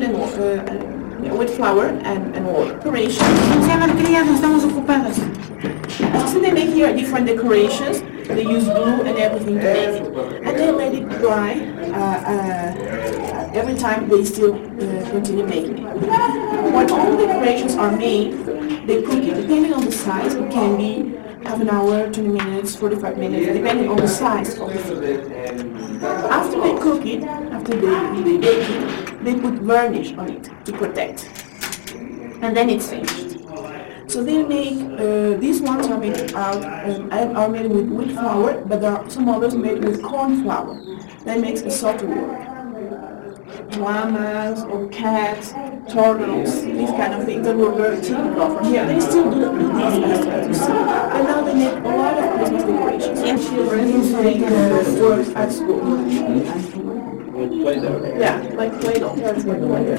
with flour and water. Decorations. Estamos ocupadas. So they make here different decorations. They use glue and everything to make it. And they let it dry. Every time they still continue making it. When all the decorations are made, they cook it. Depending on the size, it can be half an hour, 20 minutes, 45 minutes, depending on the size of the food. After they cook it, after they bake it, they put varnish on it to protect. And then it's finished. So they make, these ones are made with wheat flour, but there are some others made with corn flour. That makes a softer work. Llamas or cats, turtles, these kind of things that were very typical from here. They still do these as you see. And now they make a lot of Christmas decorations. And children using work at school. With Play-Doh. Yeah, like Play-Doh. That's like Play-Doh.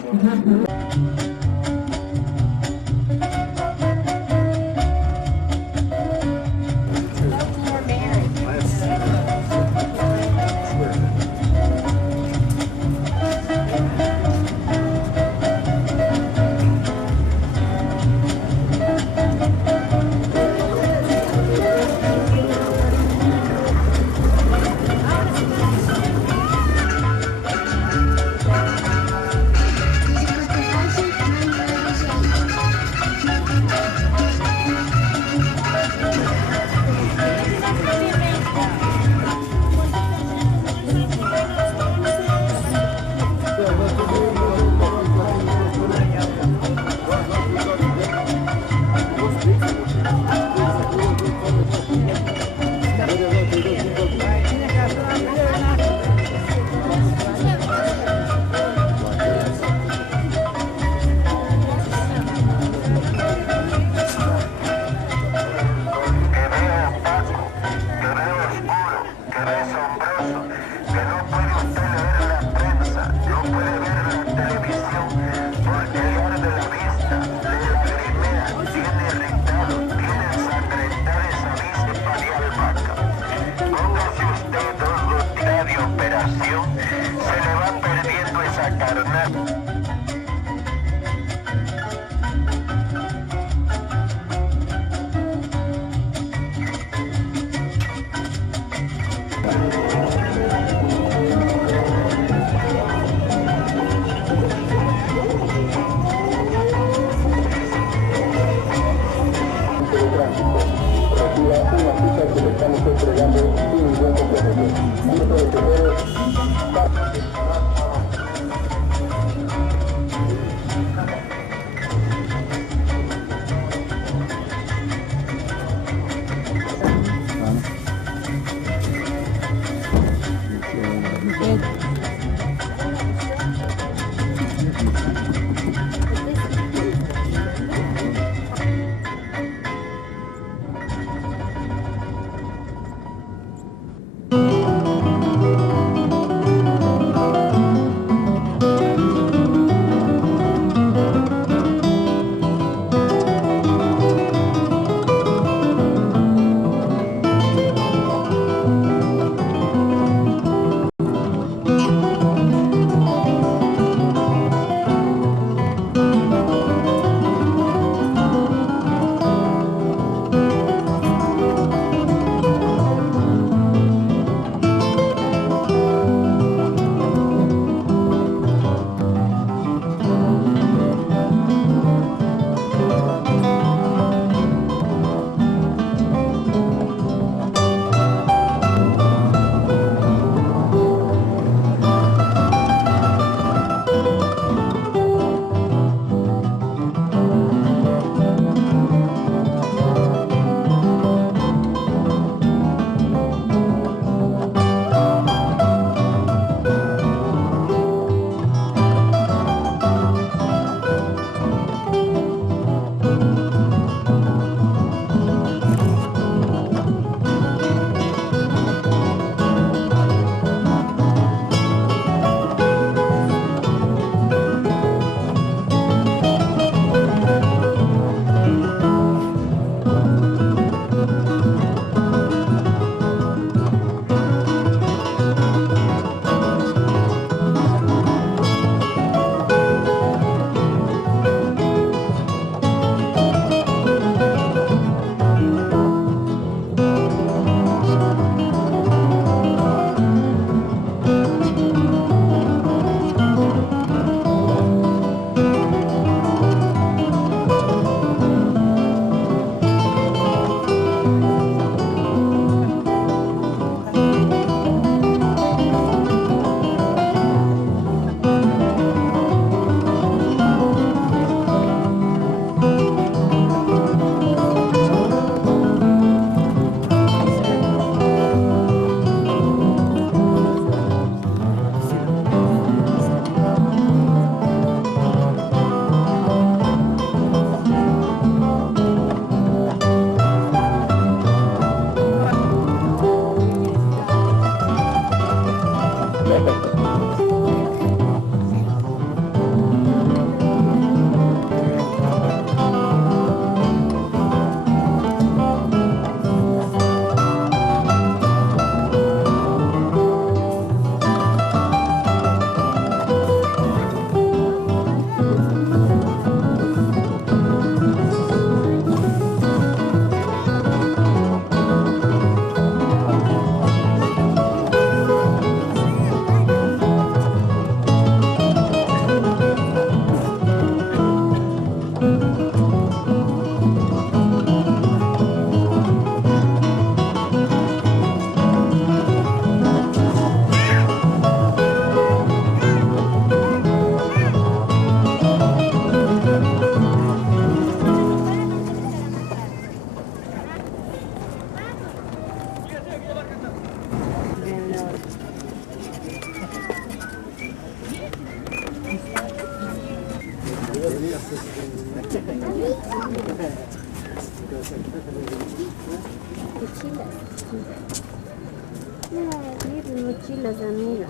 Mira, mochilas, amiga.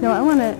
No, I want to.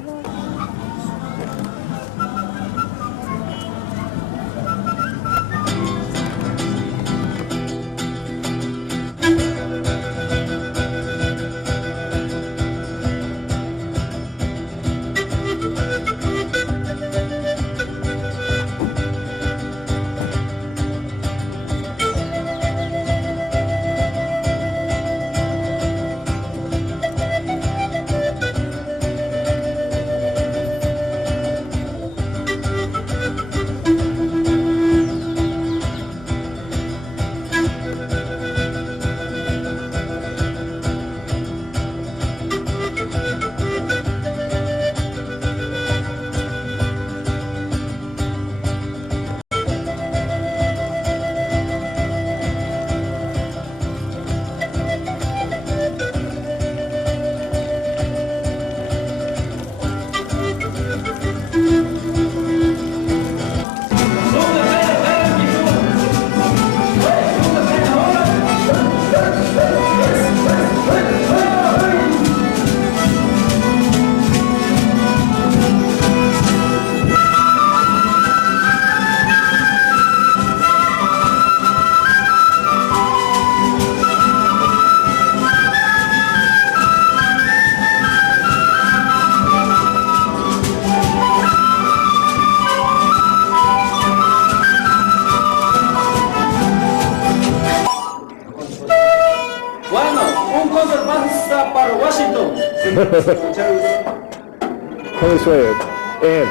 Bueno, un cóndor pasa para Washington. Come this way, Ed.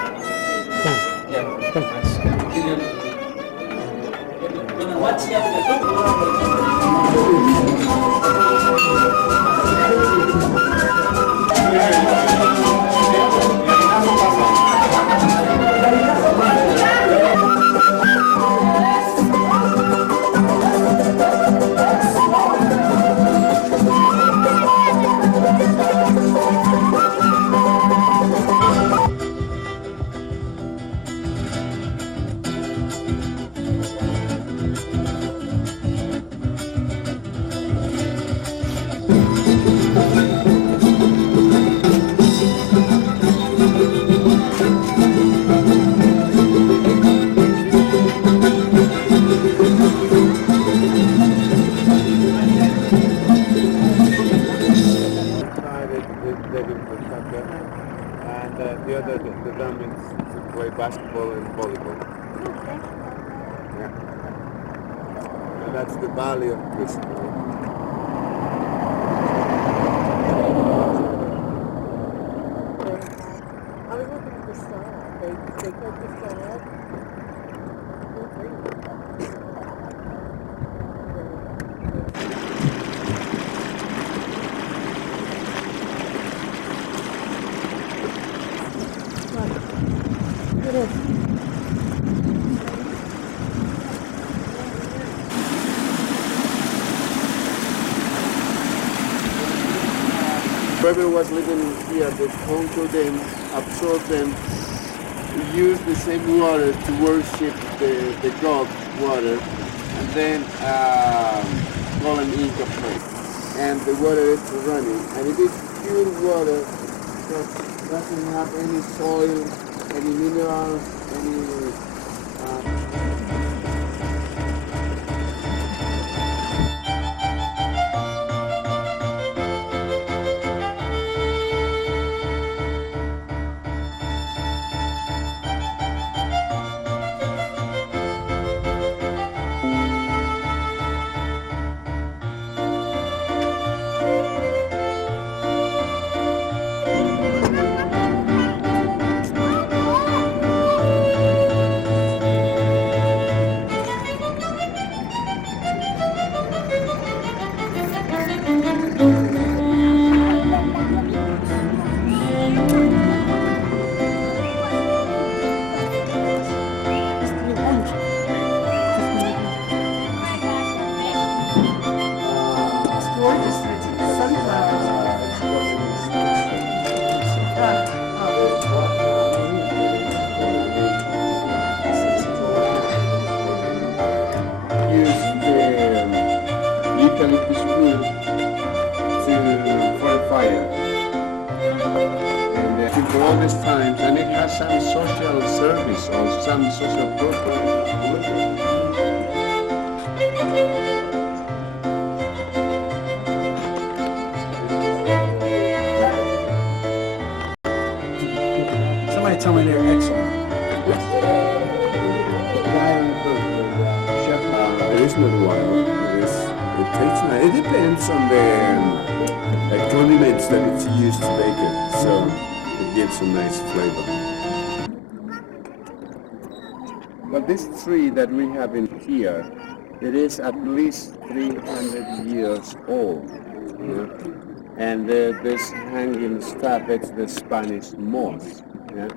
And the other, the drum is to play basketball and volleyball. Yeah. And that's the valley of Picchu. I was looking at the side. They cut the side. It is. Whoever was living here, they conquered them, absorbed them, used the same water to worship the god water, and then call an Inca place. And the water is running, and it is pure water that doesn't have any soil, any minerals, any times, and it has some social service or some social purpose. Somebody tell me they're excellent. It is not wild. It tastes nice. It depends on the condiments that it's used to bake it, so it gives a nice flavor. But this tree that we have in here, it is at least 300 years old. Yeah? And this hanging stuff, it's the Spanish moss. Yeah?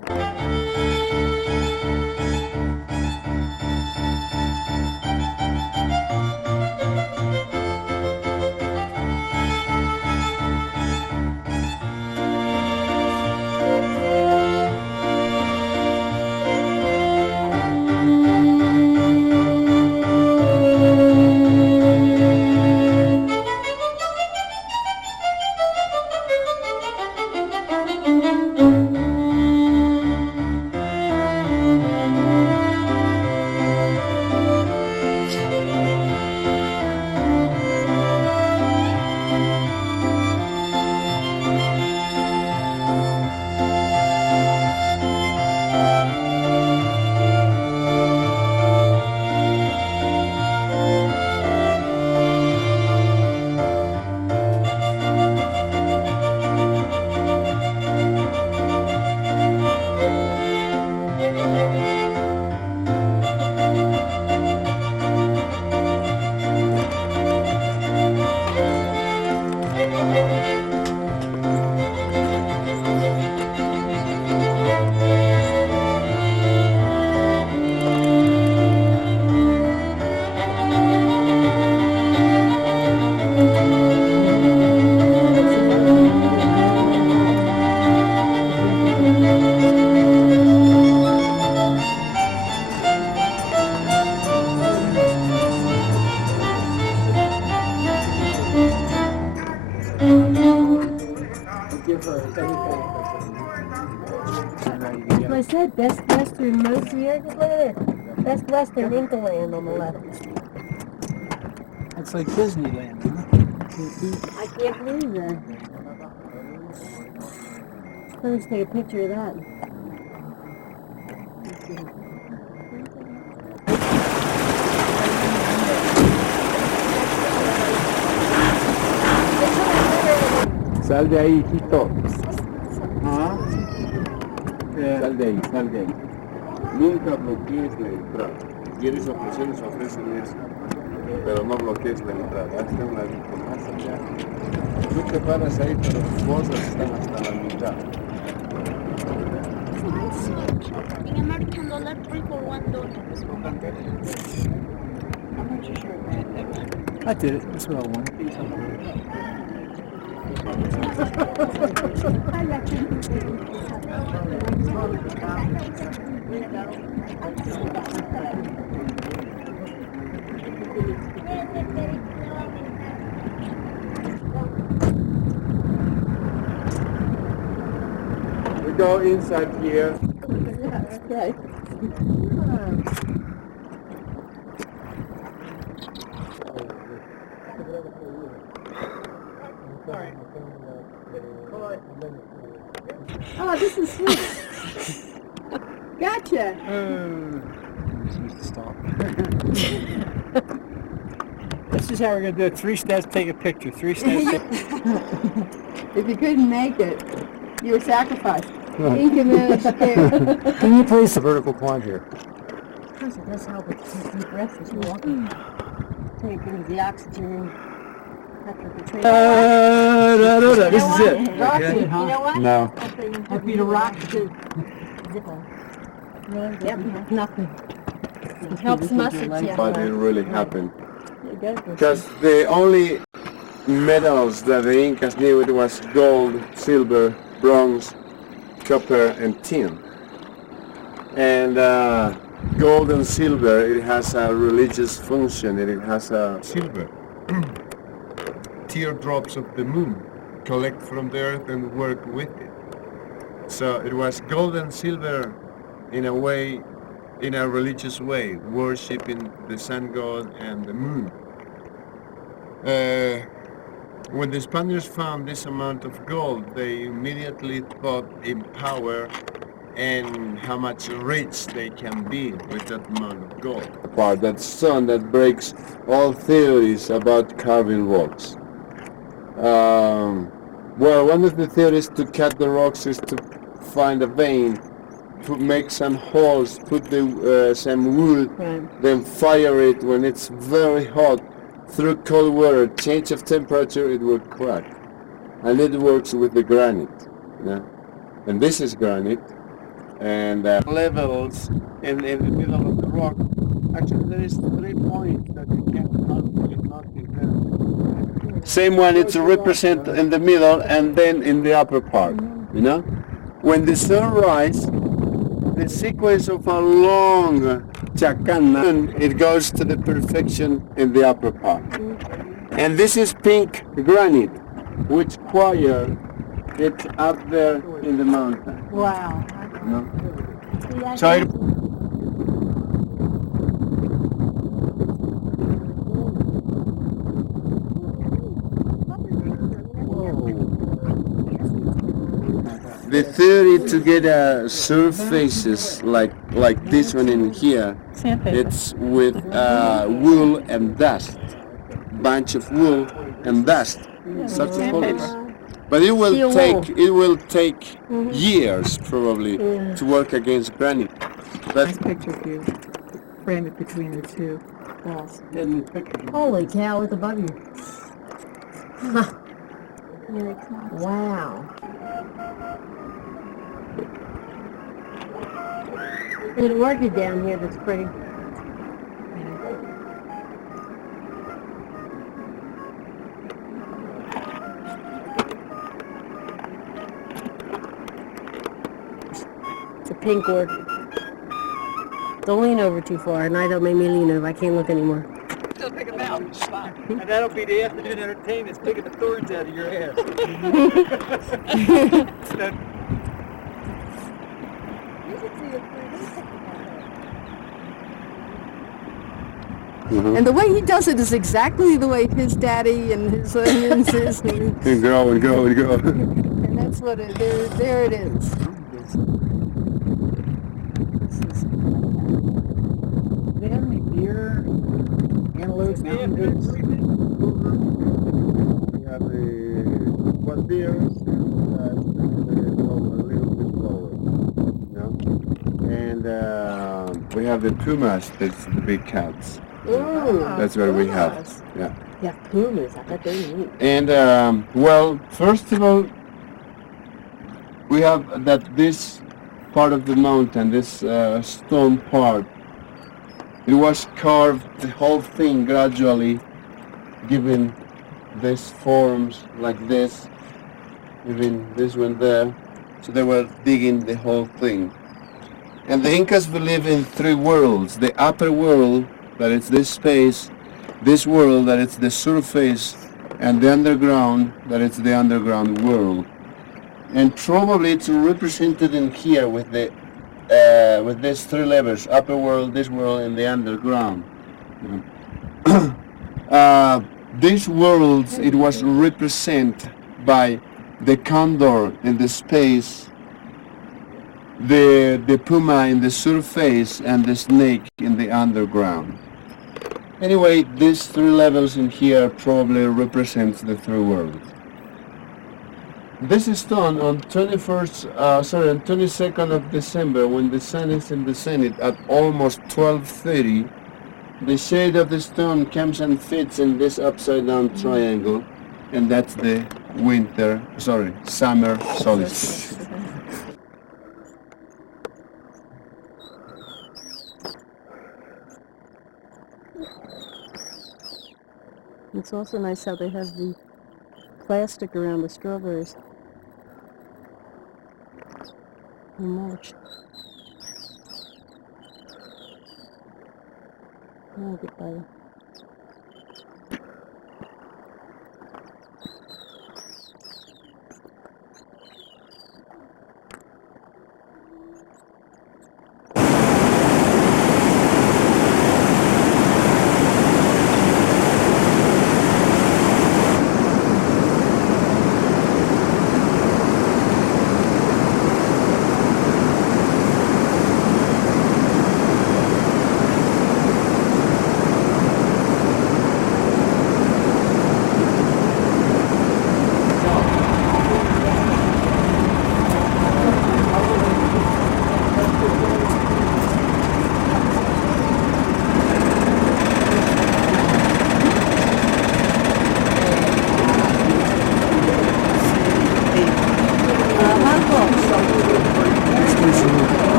I said Best Western Mosaic land. Best Western Inca land on the left. It's like Disneyland, huh? I can't believe that. Let's take a picture of that. Sal de ahí, hijito. Huh? Yeah. Sal de ahí, sal de ahí. Nunca bloquees la entrada. Si quieres ofrecerles, ofrecen eso. Pero no bloquees la entrada. Hazte un ladito más allá. Tú te paras ahí, pero tus bolsas están hasta la mitad. In American dollar, 3 for $1. How much is your rent? I did it. That's what I wanted. We go inside here. Okay. Oh, this is sweet. Gotcha. Stop. This is how we're going to do it. 3 steps, take a picture. 3 steps. If you couldn't make it, you were sacrificed. Inca managed to. Can you place the vertical quad here? Because it does help with deep breaths as you're walking. Taking the oxygen. No. This is it. Rocky, Okay. you know what? No. I'll be the rock too. Yep, nothing. It helps muscles, yeah. But it really happened. It does. Because the only metals that the Incas knew, it was gold, silver, bronze, copper, and tin. And gold and silver, it has a religious function. It has a silver. Teardrops of the moon collect from the earth and work with it. So it was gold and silver in a way, in a religious way, worshipping the sun god and the moon. When the Spaniards found this amount of gold, they immediately thought in power and how much rich they can be with that amount of gold. Part that stone that breaks all theories about carving rocks. Well, one of the theories to cut the rocks is to find a vein, make some holes, put some wood, Right. then fire it when it's very hot. Through cold water, change of temperature, it will crack. And it works with the granite. Yeah? And this is granite. And levels in the middle of the rock. Actually, there is 3 points that you cannot differentiate. Same one, it's represent in the middle and then in the upper part. You know? When the sun rises, the sequence of a long chacana, it goes to the perfection in the upper part. And this is pink granite, which choir it's up there in the mountain. Wow. You know? So it, the theory to get surfaces like this one in here, it's with wool and dust, bunch of wool and dust, such a polish. But it will take years probably to work against granite. But Nice picture of you. Frame it between the two walls. Holy cow, it's above you. Wow. It worked it down here this spring. It's a pink orchid. Don't lean over too far, and I don't make me lean over. I can't look anymore. Still pick them out. And that'll be the afternoon entertainment, picking the thorns out of your ass. And the way he does it is exactly the way his daddy and his his and grow and grow and grow. and that's what it there it is. They have any deer, antelopes, mountain goats? We have the one deer, a little bit lower, you know? And we have the pumas, that's the big cats. Ooh. That's what we have. Yeah. Yeah, pumas. I bet they're neat. And well, first of all, we have that this part of the mountain, this stone part, it was carved, the whole thing gradually, giving these forms like this, even this one there. So they were digging the whole thing. And the Incas believe in 3 worlds: the upper world, that it's this space, this world, that it's the surface, and the underground, that it's the underground world. And probably it's represented in here with the with these 3 levels: upper world, this world, and the underground. These worlds, it was represented by the condor in the space, the puma in the surface, and the snake in the underground. Anyway, these 3 levels in here probably represents the 3 worlds. This is done on 22nd of December, when the sun is in the zenith at almost 12:30. The shade of the stone comes and fits in this upside down triangle, and that's the summer solstice. It's also nice how they have the plastic around the strawberries. In March. I'll get by them.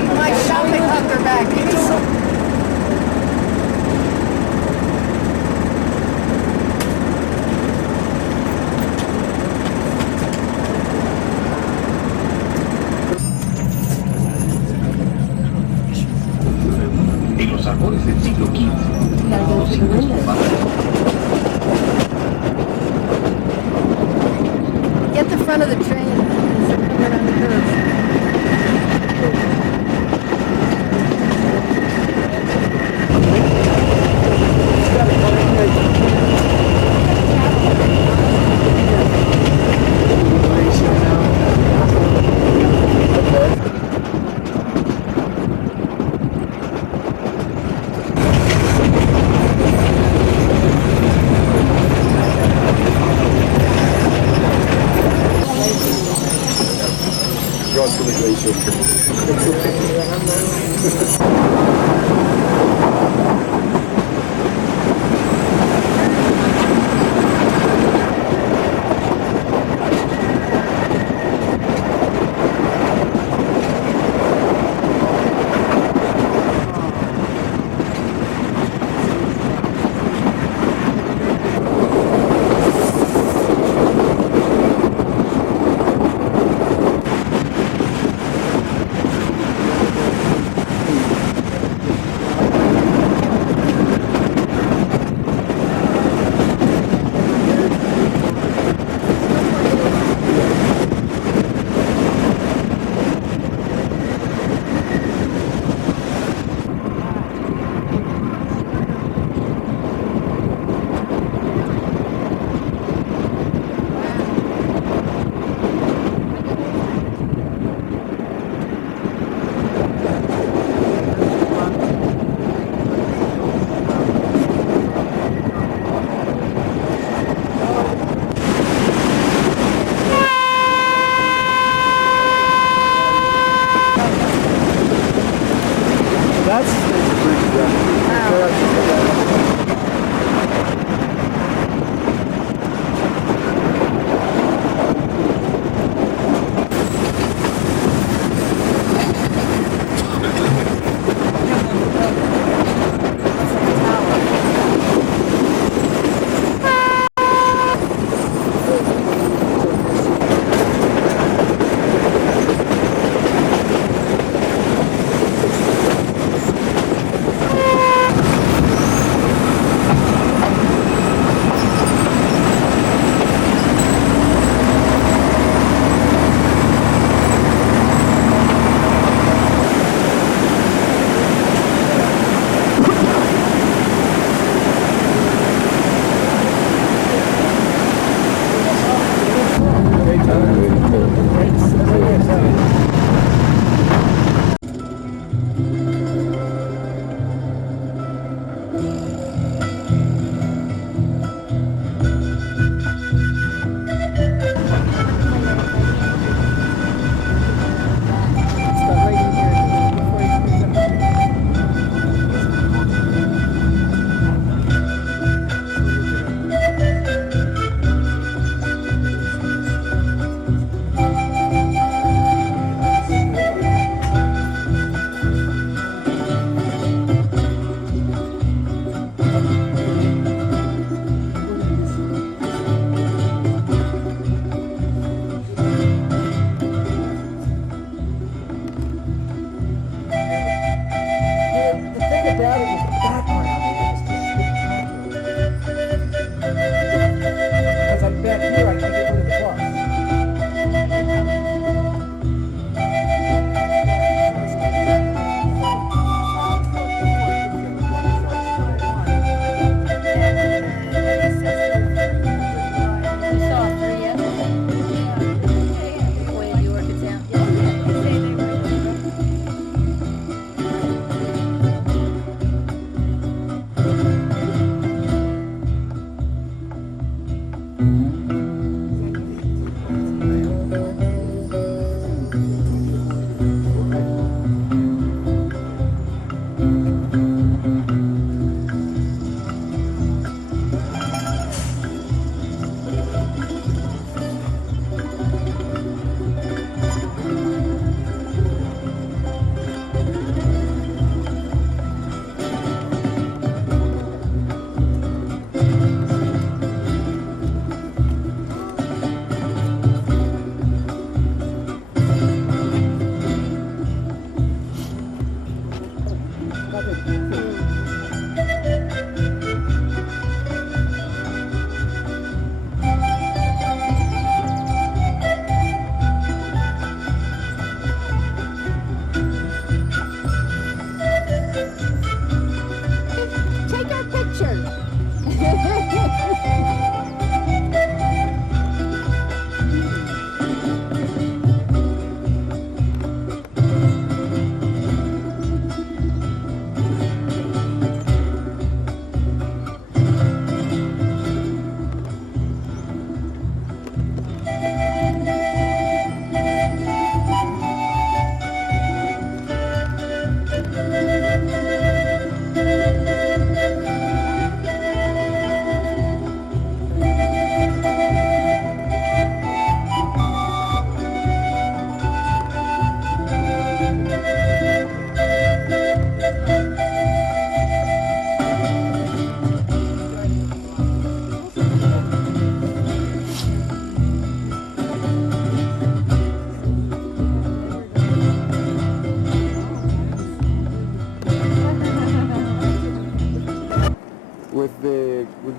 my shopping hunger back. En los albores del siglo XV, los incas Get the front of the train. It's coming on the curve. Cross to the glacier.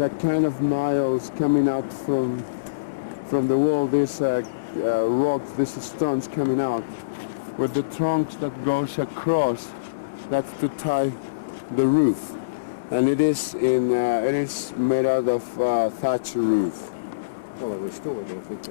that kind of nails coming out from the wall. These rocks, these stones coming out, with the trunks that goes across. That's to tie the roof, and it is made out of thatch roof. Well, it was stored, I think.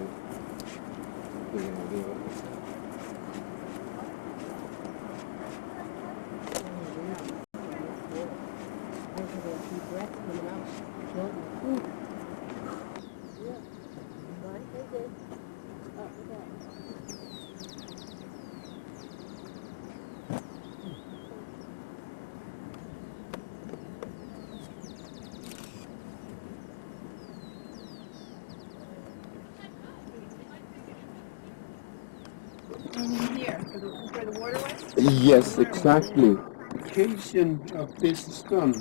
Here, for the waterway? Yes, exactly. Occasion of this stone,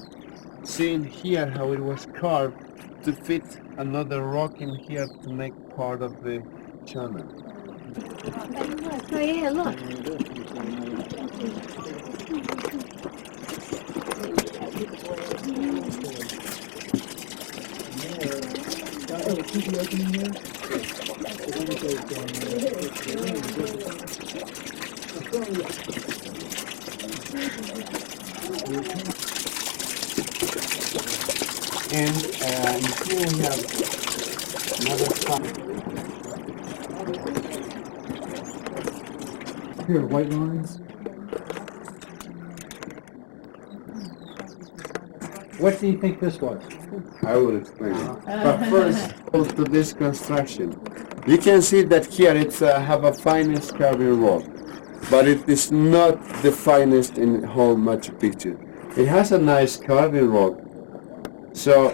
seeing here how it was carved to fit another rock in here to make part of the channel. Oh, yeah, look. And here we have another spot. Here, white lines. What do you think this was? I will explain it. But first, go to this construction. You can see that here it's have a finest carving rock, but it is not the finest in whole Machu Picchu. It has a nice carving rock. So,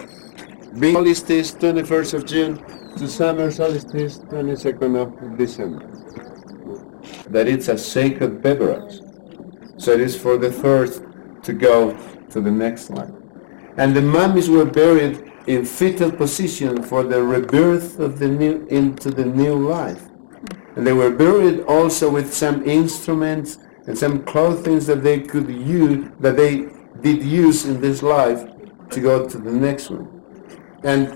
being solstice 21st of June to summer solstice 22nd of December. That it's a sacred beverage. So it is for the first to go to the next one. And the mummies were buried in fetal position for the rebirth of the new into the new life. And they were buried also with some instruments and some clothing that they could use, that they did use in this life to go to the next one. And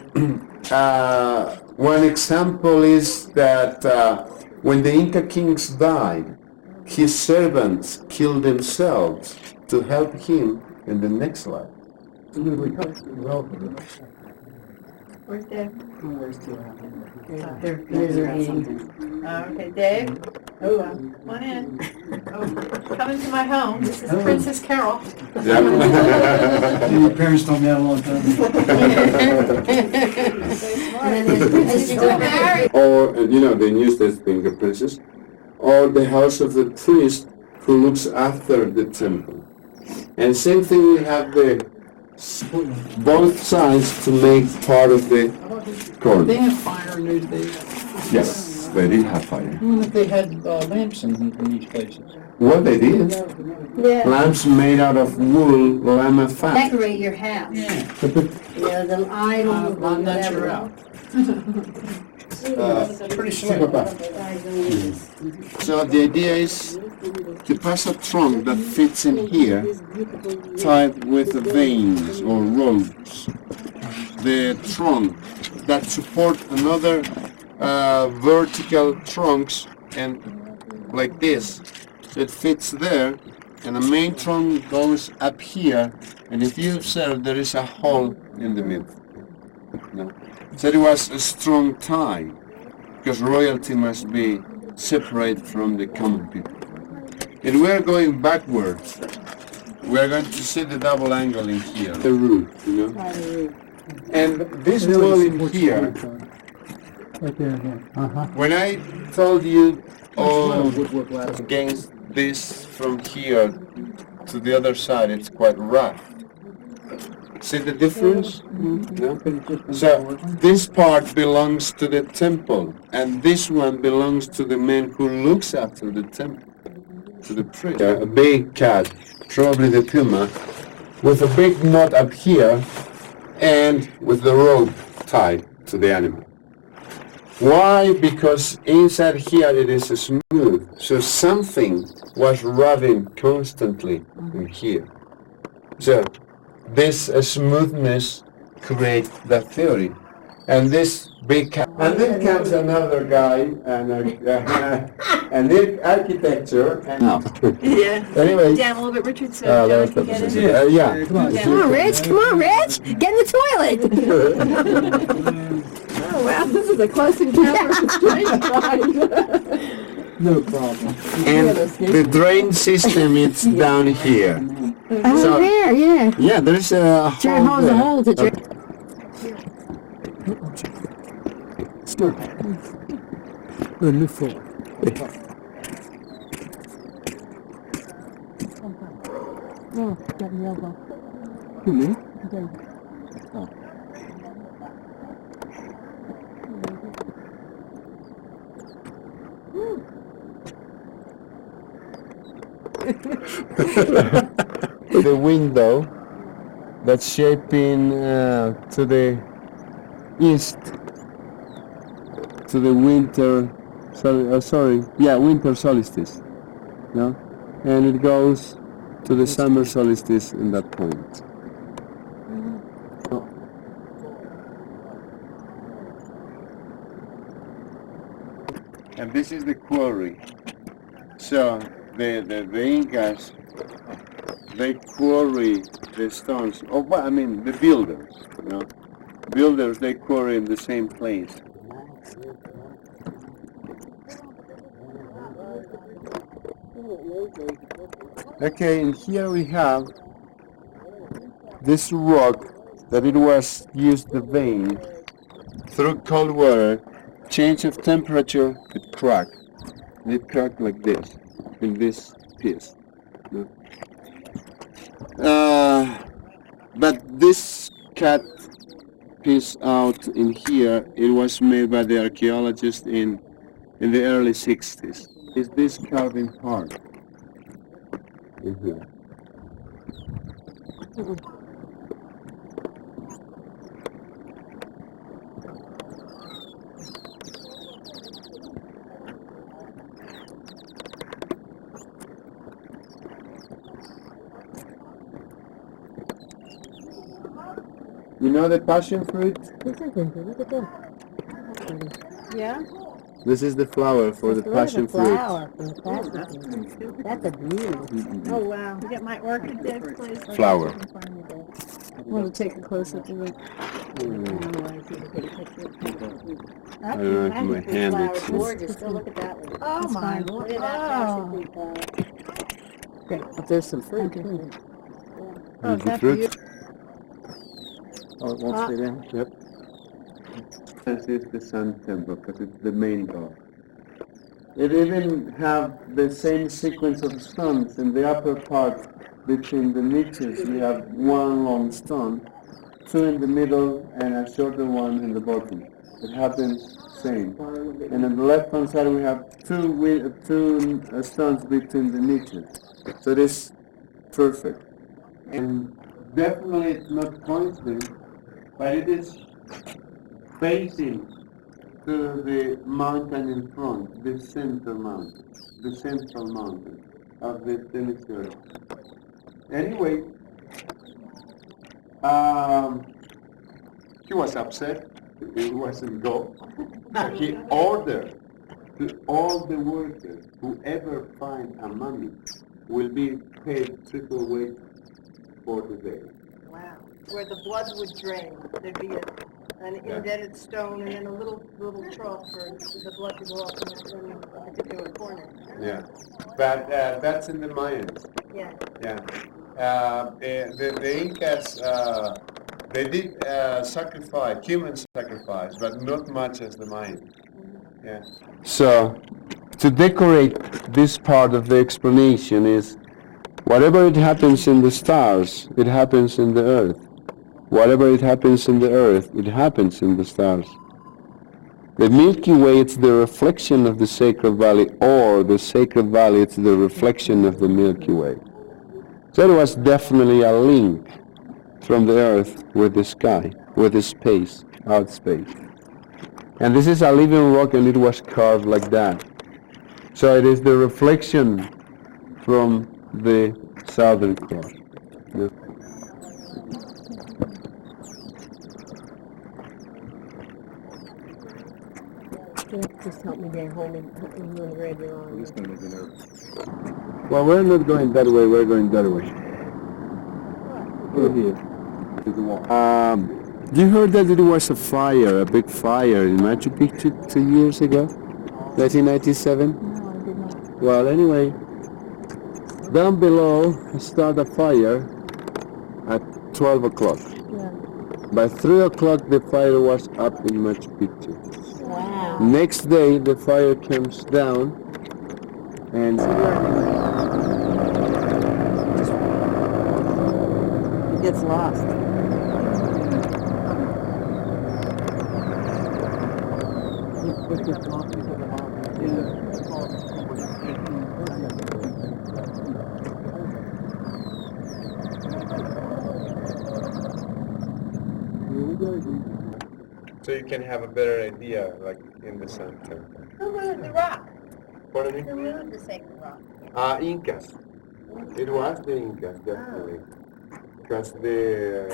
one example is that when the Inca kings died, his servants killed themselves to help him in the next life. Where's Dave? They're eating. Okay, Dave? Come on in. Come into my home. This is Princess Carol. Your parents told me that a long time ago. And then there's Still married? Or, they use this finger princess, or the house of the priest who looks after the temple. And same thing, we have both sides to make part of the corner. They had fire in those days. Yes, they did have fire. I wonder if they had lamps in these places. What they did, Yeah. lamps made out of wool, llama fat. Decorate your house. Yeah. Yeah, the idol, I'm not sure whatever. how. Pretty sure. So the idea is to pass a trunk that fits in here, tied with veins or ropes. The trunk that support another vertical trunks, and like this, so it fits there, and the main trunk goes up here, and if you observe, there is a hole in the middle. No. So it was a strong tie, because royalty must be separate from the common people. And we are going backwards. We are going to see the double angle in here, the roof, And this wall in here, Right there again. Uh-huh. when I told you against this from here to the other side, it's quite rough. See the difference? No? So this part belongs to the temple, and this one belongs to the man who looks after the temple, to the priest. A big cat, probably the puma, with a big knot up here, and with the rope tied to the animal. Why? Because inside here it is smooth, so something was rubbing constantly in here. So this smoothness create that theory. And this big and then comes another guy and then architecture and Yeah. anyway. Down a little bit, Richard, so That John was can get the- in. yeah. Come on, Come on, Rich, come on, Rich, get in the toilet. Oh, wow, this is a close encounter with strange guys. no problem. And the drain system is down here. Oh, So- there, yeah. Yeah, there's a Sure hole holds a there. hole to drink. Stop. Good, move forward. Oh, got the elbow. Who, me? Okay. The window that's shaping to the east, to the winter, winter solstice, no? And it goes to the summer solstice in that point. And this is the quarry. So the Incas, they quarry the stones. Oh, well, I mean the builders, you know. Builders, they quarry in the same place. Okay, and here we have this rock that it was used the vein through cold water, change of temperature, it cracked. It cracked like this, in this piece. But this cut piece out in here, it was made by the archaeologists in the early 60s. Is this carving hard? In here. You know the passion fruit? This is interesting. Look at this. Yeah? This is the flower for the Look at passion fruit. flower from the passion fruit. That's a beauty. Oh, wow. You get my orchid there, please? Flower. Want to take a close look at it? I don't know if my hand is. Gorgeous. Go look at that one. Oh, my Look at that wow. passion fruit flower. But there's some fruit. Oh, The that's fruit? beautiful. Oh, it won't stay down? Yep. This is the sun temple because it's the main god. It even have the same sequence of stones. In the upper part between the niches we have one long stone, two in the middle and a shorter one in the bottom. It happens same. And on the left hand side we have two stones between the niches. So it is perfect. And definitely it's not coincidence, but it is facing to the mountain in front, the central mountain of the hemisphere. Anyway, he was upset. It wasn't gold. So he ordered to all the workers, whoever find a mummy will be paid triple weight for the day. Wow. Where the blood would drain, there'd be an indented stone and then a little trough for the blood to go off in a particular corner. Yeah, but that's in the Mayans. Yeah. Yeah, the Incas they did sacrifice, human sacrifice, but not much as the Mayans. Yeah. So, to decorate this part of the explanation is, whatever it happens in the stars, it happens in the earth. Whatever it happens in the earth, it happens in the stars. The Milky Way, it's the reflection of the Sacred Valley, or the Sacred Valley, it's the reflection of the Milky Way. So there was definitely a link from the earth with the sky, with the space, out space. And this is a living rock and it was carved like that. So it is the reflection from the Southern Cross. Just help me there, hold me, you and grab your arm. Just gonna make you nervous. Well, we're not going that way, we're going that way. Over here. To the wall. You heard that there was a fire, a big fire in Machu Picchu 2 years ago? 1997? No, I did not. Well, anyway, down below started a fire at 12 o'clock. Yeah. By 3 o'clock the fire was up in Machu Picchu. Wow. Next day the fire comes down and It gets lost. so you can have a better idea, like in the center. Who moved the rock? Pardon me? Who moved the sacred rock? Incas. It was the Incas, definitely. Because the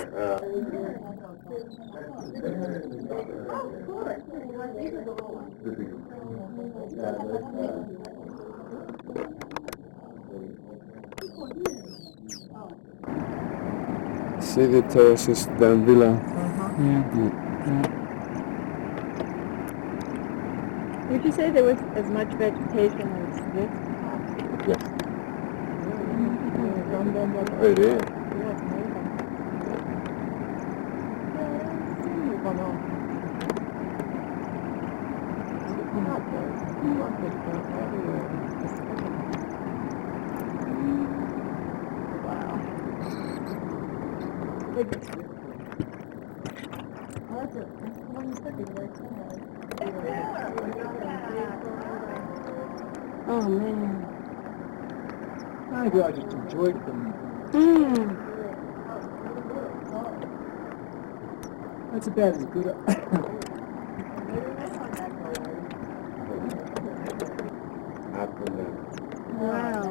see the terraces down below. Would you say there was as much vegetation as this? Yes. It is. Oh man. I just enjoyed them. That's about as good. Wow.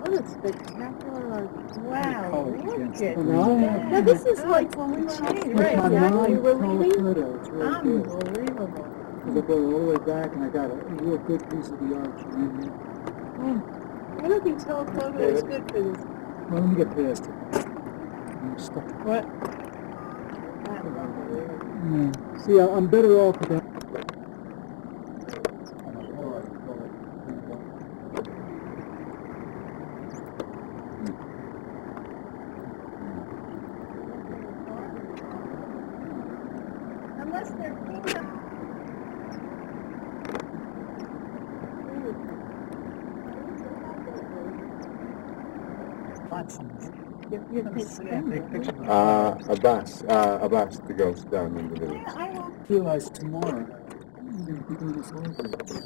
What a spectacular, wow, look at No. Now this is like when we changed, right? Exactly, we're leaving. It's really good. Unbelievable. Because I go all the way back and I got a real good piece of the arch. I don't think telephoto is good for this. Well, let me get past it. I'm stuck. What? See, I'm better off with that. Unless they're A bus that goes down in the village. Realize tomorrow I'm going to be doing this all over again.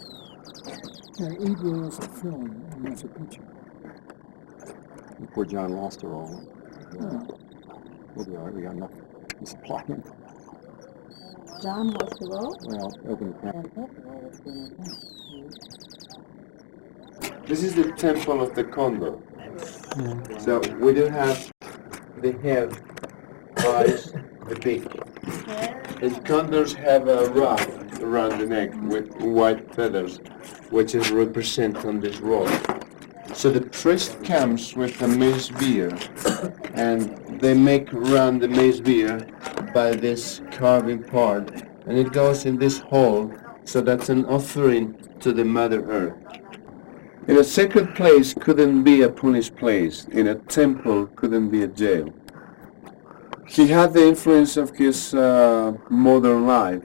Yeah, 8 rolls of film in Machu Picchu. Poor John lost her all. Yeah. We'll be all right, we got enough supply. John wants to roll? Well, open the camera. This is the temple of the condor. So we do have the head, eyes, the beak. And condors have a ruff around the neck with white feathers, which is represented on this roll. So the priest comes with a mace beer, and they make around the mace beer by this carving part, and it goes in this hole, so that's an offering to the Mother Earth. In a sacred place couldn't be a police place. In a temple couldn't be a jail. He had the influence of his modern life.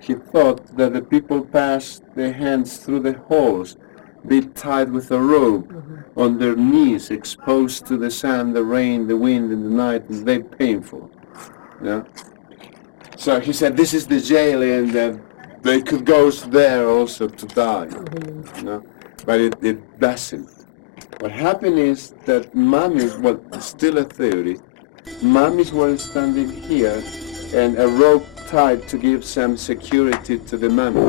He thought that the people passed their hands through the holes, be tied with a rope on their knees, exposed to the sun, the rain, the wind, and the night, and very painful. Yeah. So he said, this is the jail, and they could go there also to die. You know? But it doesn't. What happened is that mummies, well, it's still a theory, mummies were standing here and a rope tied to give some security to the mummy.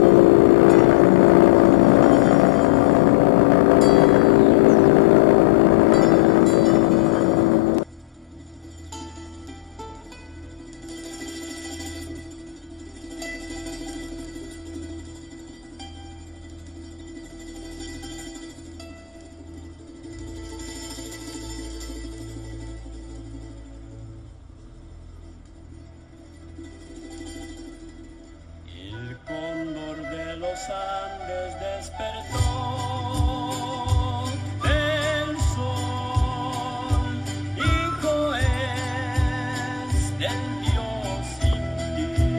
Andes despertó el sol, hijo es del Dios Inti.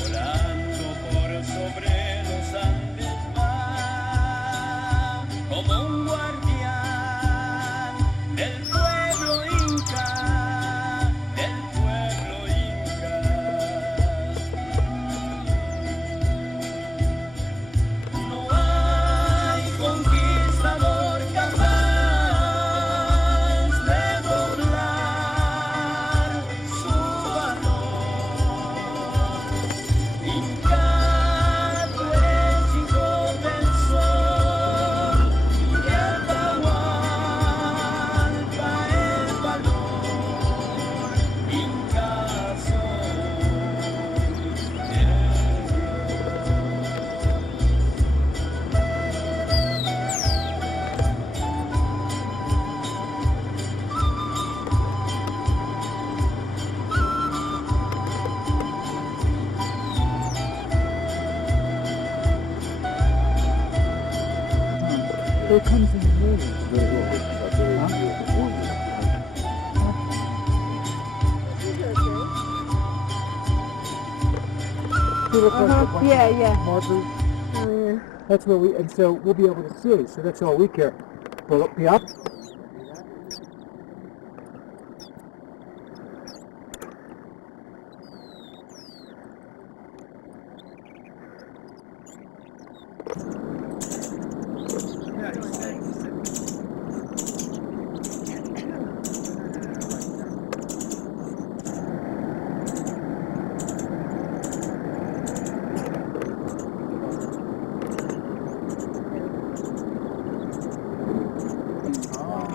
Volando por sobre los Andes va como un guardián del pueblo inca, del pueblo inca. No hay conquistador capaz de doblar su valor. Inca, tú eres hijo del sol y de Atahualpa el valor. Inca soy. It comes in the morning. Yeah, yeah. Markers. That's where we, and so we'll be able to see. So that's all we care. Will it be up?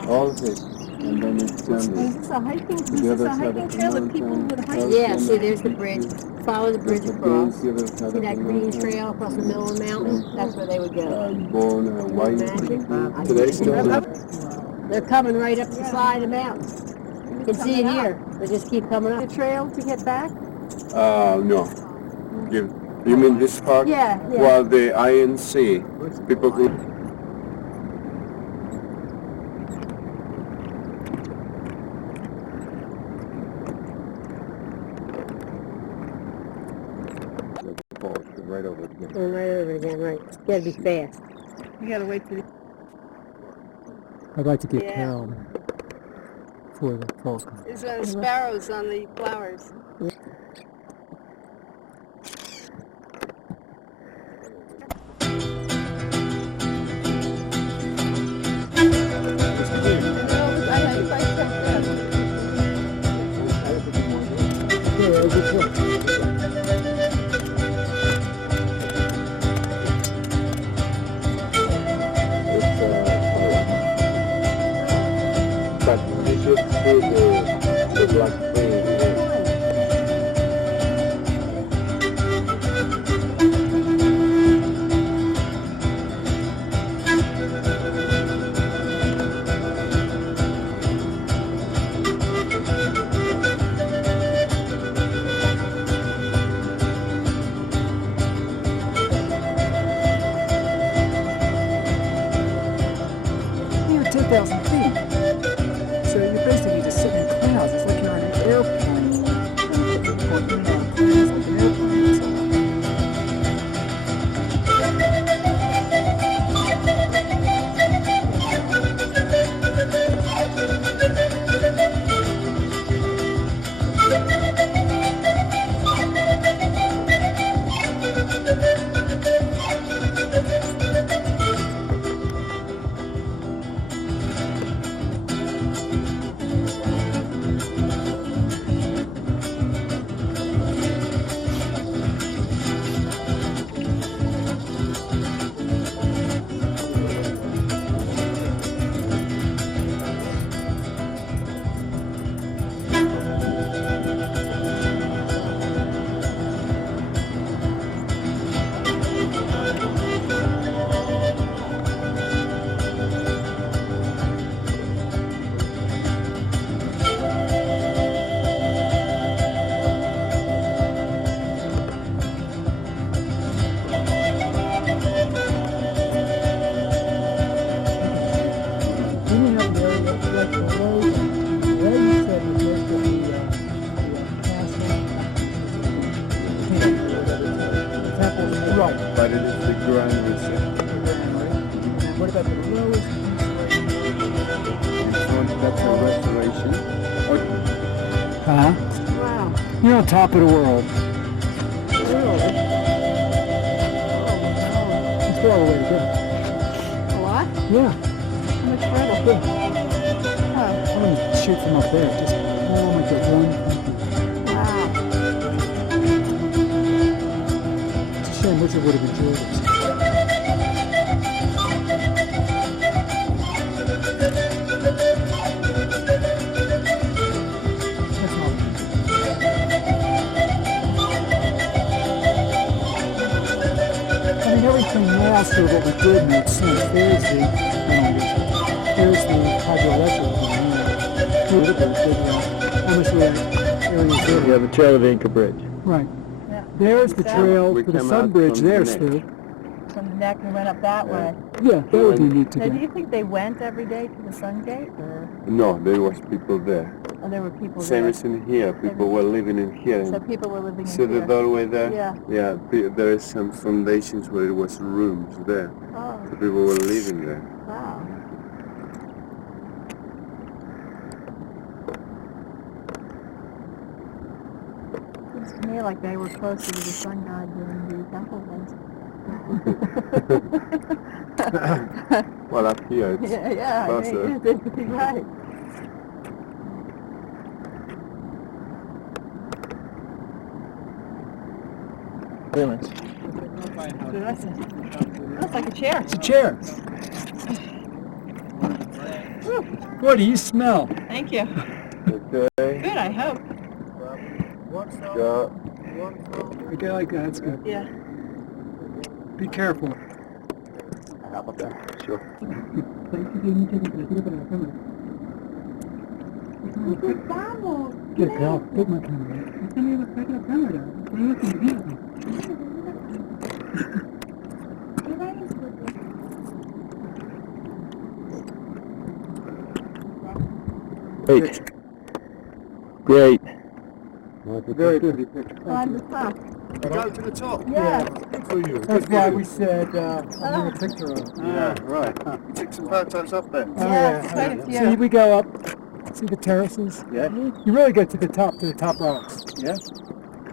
All of it. And then it's Is this a hiking trail that people would hike? Yeah, see, there's the bridge. Follow the bridge across. See that green trail across the middle of the mountain? That's where they would go. Born white. Today's still They're coming right up the side of the mountain. You can see it here. They just keep coming up the trail to get back? No. You mean this part? Yeah, yeah. Well, the INC, people who... Right over again. Going right over again, right. You gotta be fast. You gotta wait for the... I'd like to get Yeah. Carol for the fall. There's sparrows on the flowers. But you should see the black thing here. top of the world. Really? It's far away to go. A lot? Yeah. How much further? Oh, I'm going to shoot from up there. Just, oh my God, one. wow. It's a shame. Richard would have enjoyed it. That's all. I mean, everything last year, what we did make sense. There's the hydroelectric plant. Almost where that area is there. Yeah, the trail of Inca Bridge. Right. Yeah. There's the trail We for the came Sun out Bridge from the there, neck. Stu. From the neck, we went up that way. Yeah, that would be neat to Now, do get. you think they went every day to the Sun Gate, or No, there was people there. there were people Same there? as in here. People were living in here. So people were living See in the here? doorway there? Yeah. Yeah, there is some foundations where it was rooms there. Oh, So people were living there. wow. Seems to me like they were closer to the sun god during the temple days. Well, up here it's Yeah, closer. you're right. Clearance. Looks like a chair. It's a chair. What do you smell? Thank you. Okay. Good, I hope. Go. Okay, like that. That's good. Yeah. Be careful. Up there. Sure. Get Cal. Take my camera. Great. Great. Very pretty picture. On the top. Go to the top. Yeah. That's why we said I want a picture of it. Yeah, right. You took some photos up there. Yeah, quite a few. See, we go up. See the terraces? Yeah. You really get to the top rocks. Yeah.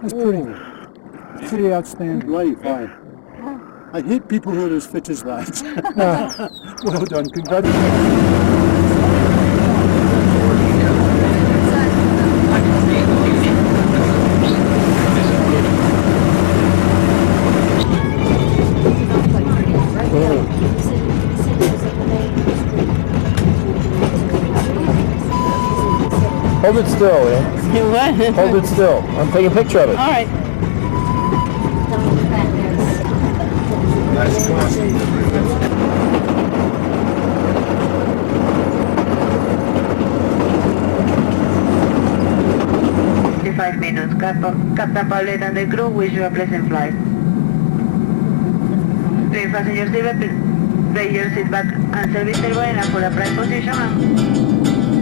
That's pretty outstanding. Bloody fine. I hate people who are as fit as that. Well done. Congratulations. Hold it still, eh? What? Hold it still. I'm taking a picture of it. All right. Minutes. Captain Paulette and the crew wish you a pleasant flight. Please fasten your seatbelt, raise your seat back and service table in a full upright position.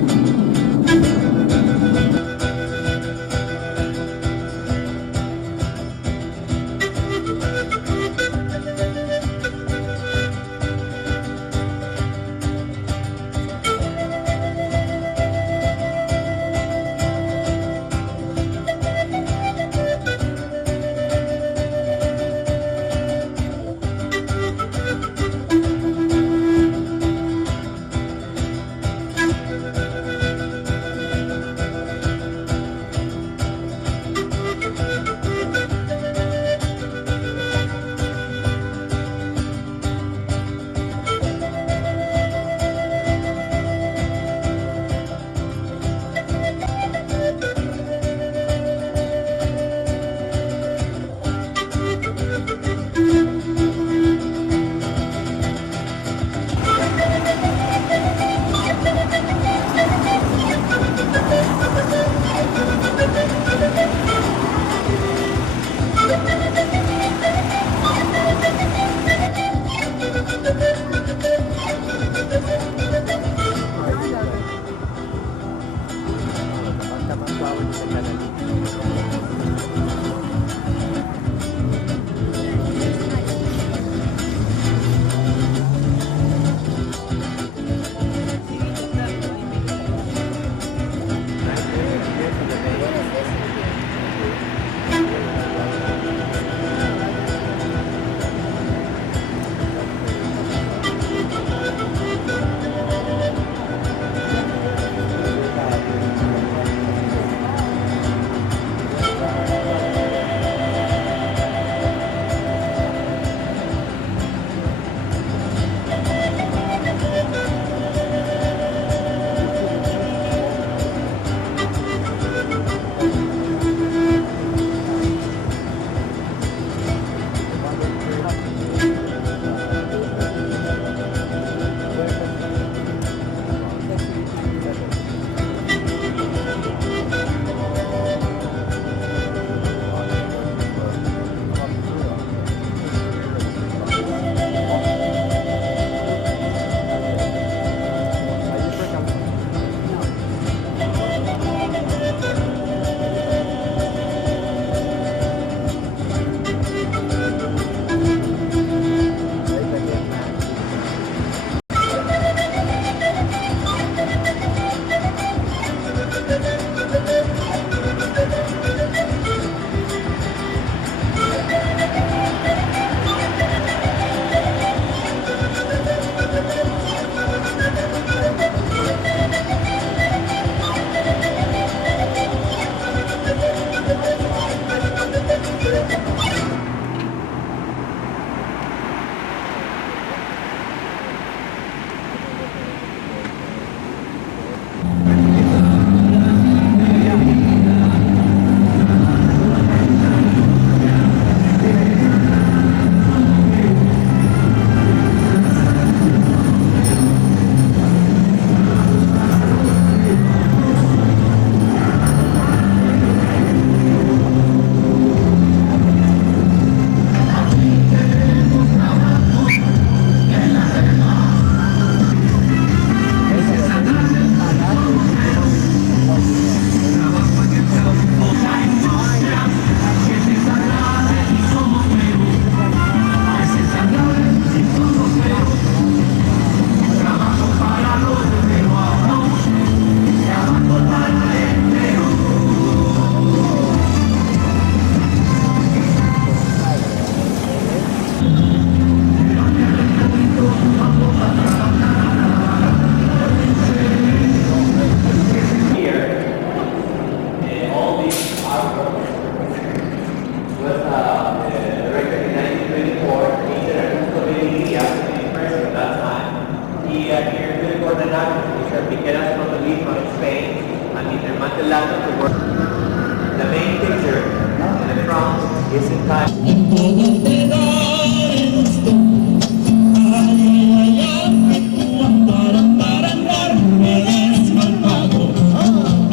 ese caño.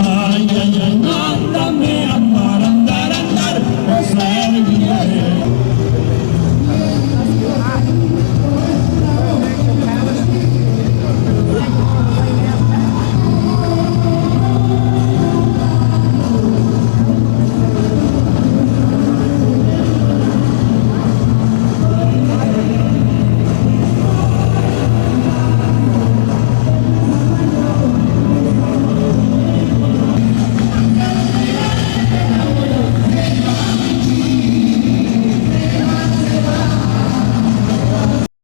Ay, ay, ay, mándame a para andar, no sé.